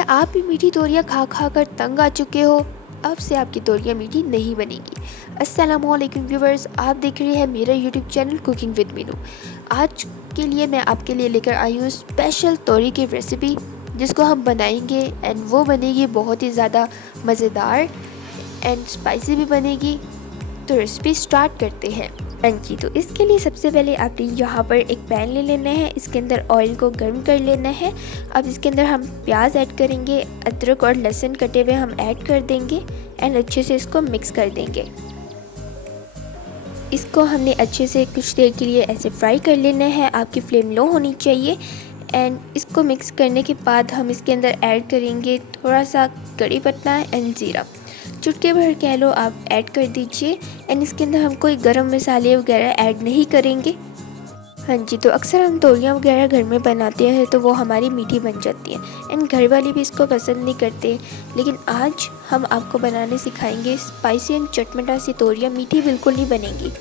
क्या आप भी मीठी तोरियां खा खा कर तंग आ चुके हो? अब से आपकी तोरियां मीठी नहीं बनेंगी। अस्सलामुअलैकुम व्यूवर्स, आप देख रहे हैं मेरा YouTube channel cooking with Meenu. आज के लिए मैं आपके लिए लेकर आई हूँ स्पेशल तोरी की रेसिपी, जिसको हम बनाएंगे एंड वो बनेगी बहुत ही ज़्यादा मज़ेदार एंड स्पाइसी भी बनेगी। तो रेसिपी स्टार्ट करते हैं। हाँ जी, तो इसके लिए सबसे पहले आपने यहाँ पर एक पैन ले लेना है, इसके अंदर ऑयल को गर्म कर लेना है। अब इसके अंदर हम प्याज ऐड करेंगे, अदरक और लहसुन कटे हुए हम ऐड कर देंगे एंड अच्छे से इसको मिक्स कर देंगे। इसको हमने अच्छे से कुछ देर के लिए ऐसे फ्राई कर लेना है, आपकी फ्लेम लो होनी चाहिए। एंड इसको मिक्स करने के बाद हम इसके अंदर ऐड करेंगे थोड़ा सा कड़ी पत्ता एंड ज़ीरा, चुटके भर कह लो आप ऐड कर दीजिए। एंड इसके अंदर हम कोई गरम मसाले वगैरह ऐड नहीं करेंगे। हाँ जी, तो अक्सर हम तोरियां वगैरह घर में बनाते हैं तो वो हमारी मीठी बन जाती है एंड घर वाले भी इसको पसंद नहीं करते, लेकिन आज हम आपको बनाने सिखाएंगे स्पाइसी एंड चटपटा सी तोरियां, मीठी बिल्कुल नहीं बनेंगी।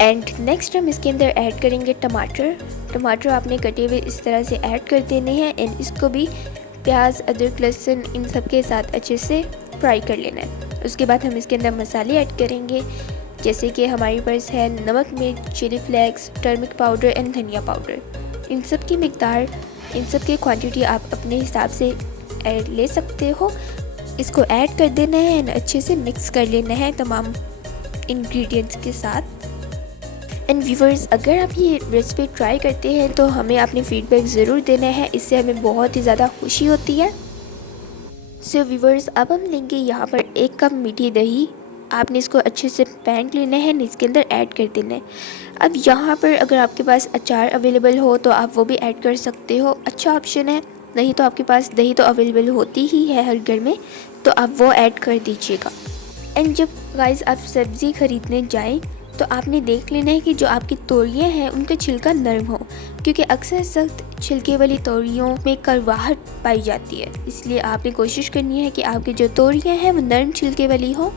एंड नेक्स्ट हम इसके अंदर ऐड करेंगे टमाटर आपने कटे हुए इस तरह से ऐड कर देने हैं एंड इसको भी प्याज अदरक लहसुन इन सब के साथ अच्छे से फ्राई कर लेना है। उसके बाद हम इसके अंदर मसाले ऐड करेंगे, जैसे कि हमारे पास है नमक मिर्च chilli flakes turmeric powder and धनिया पाउडर। इन सब की मिकदार, इन सब की क्वांटिटी आप अपने हिसाब से ऐड ले सकते हो। इसको ऐड कर देना है एंड अच्छे से मिक्स कर लेना है तमाम इंग्रेडिएंट्स के साथ। एंड व्यूवर्स, अगर आप ये रेसिपी ट्राई करते हैं तो हमें अपनी फीडबैक ज़रूर देना है, इससे हमें बहुत ही ज़्यादा खुशी होती है। सो व्यूवर्स, अब हम लेंगे यहाँ पर 1 कप मीठी दही। आपने इसको अच्छे से पैन लेना है, इसके अंदर ऐड कर देना है। अब यहाँ पर अगर आपके पास अचार अवेलेबल हो तो आप वो भी ऐड कर सकते हो, अच्छा ऑप्शन है। नहीं तो आपके पास दही तो अवेलेबल होती ही है हर घर में, तो आप वो ऐड कर दीजिएगा। एंड जब गाइस आप सब्ज़ी ख़रीदने जाएँ तो आपने देख लेना है कि जो आपकी तोरियां हैं उनका छिलका नरम हो, क्योंकि अक्सर सख्त छिलके वाली तोरियों में कड़वाहट पाई जाती है। इसलिए आपने कोशिश करनी है कि आपकी जो तोरियां हैं वो नरम छिलके वाली हो।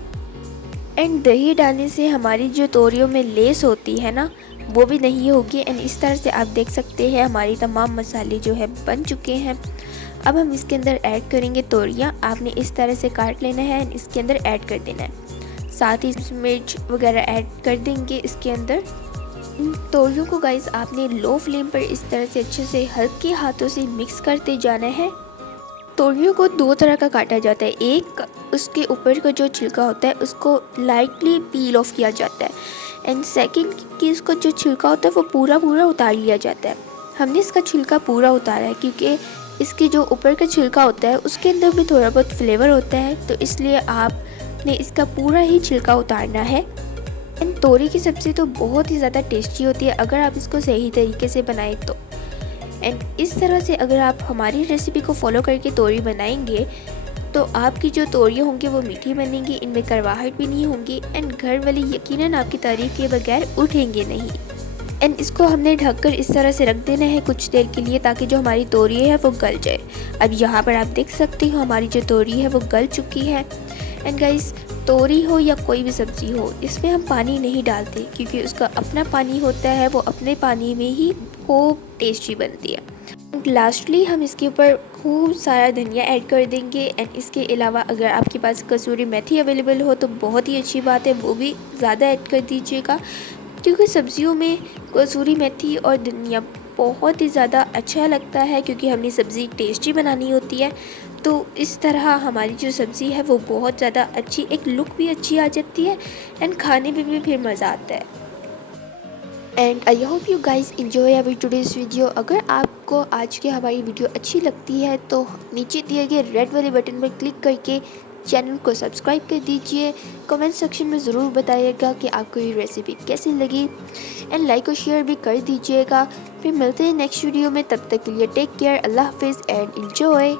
एंड दही डालने से हमारी जो तोरियों में लेस होती है ना, वो भी नहीं होगी। एंड इस तरह से आप देख सकते हैं हमारी तमाम मसाले जो है बन चुके हैं। अब हम इसके अंदर ऐड करेंगे तोरियाँ, आपने इस तरह से काट लेना है एंड इसके अंदर ऐड कर देना है। साथ ही मिर्च वगैरह ऐड कर देंगे इसके अंदर। इन तोरियों को गाइस आपने लो फ्लेम पर इस तरह से अच्छे से हल्के हाथों से मिक्स करते जाना है। तोरियों को 2 तरह का काटा जाता है, एक उसके ऊपर का जो छिलका होता है उसको लाइटली पील ऑफ किया जाता है एंड सेकंड कि इसको जो छिलका होता है वो पूरा उतार लिया जाता है। हमने इसका छिलका पूरा उतारा है क्योंकि इसके जो ऊपर का छिलका होता है उसके अंदर भी थोड़ा बहुत फ्लेवर होता है, तो इसलिए आपने इसका पूरा ही छिलका उतारना है। एंड तोरी की सब्ज़ी तो बहुत ही ज़्यादा टेस्टी होती है अगर आप इसको सही तरीके से बनाएं तो। एंड इस तरह से अगर आप हमारी रेसिपी को फॉलो करके तोरी बनाएंगे तो आपकी जो तोरियाँ होंगी वो मीठी बनेंगी, इनमें कड़वाहट भी नहीं होंगी एंड घर वाले यकीनन आपकी तारीफ़ के बगैर उठेंगे नहीं। एंड इसको हमने ढककर इस तरह से रख देना है कुछ देर के लिए, ताकि जो हमारी तोरी है वो गल जाए। अब यहाँ पर आप देख सकते हो हमारी जो तोरी है वो गल चुकी है। एंड गाइस, तोरी हो या कोई भी सब्ज़ी हो, इसमें हम पानी नहीं डालते क्योंकि उसका अपना पानी होता है, वो अपने पानी में ही खूब टेस्टी बनती है। लास्टली हम इसके ऊपर खूब सारा धनिया ऐड कर देंगे एंड इसके अलावा अगर आपके पास कसूरी मेथी अवेलेबल हो तो बहुत ही अच्छी बात है, वो भी ज़्यादा ऐड कर दीजिएगा, क्योंकि सब्जियों में कसूरी मेथी और धनिया बहुत ही ज़्यादा अच्छा लगता है क्योंकि हमने सब्ज़ी टेस्टी बनानी होती है। तो इस तरह हमारी जो सब्ज़ी है वो बहुत ज़्यादा अच्छी, एक लुक भी अच्छी आ जाती है एंड खाने में भी फिर मज़ा आता है। And I hope you guys enjoy our today's video. अगर आपको आज की हमारी वीडियो अच्छी लगती है तो नीचे दिए गए रेड वाले बटन पर क्लिक करके चैनल को सब्सक्राइब कर दीजिए। कमेंट सेक्शन में ज़रूर बताइएगा कि आपको ये रेसिपी कैसी लगी एंड लाइक और शेयर भी कर दीजिएगा। फिर मिलते हैं नेक्स्ट वीडियो में, तब तक के लिए टेक केयर, अल्लाह हाफिज़ एंड इन्जॉय।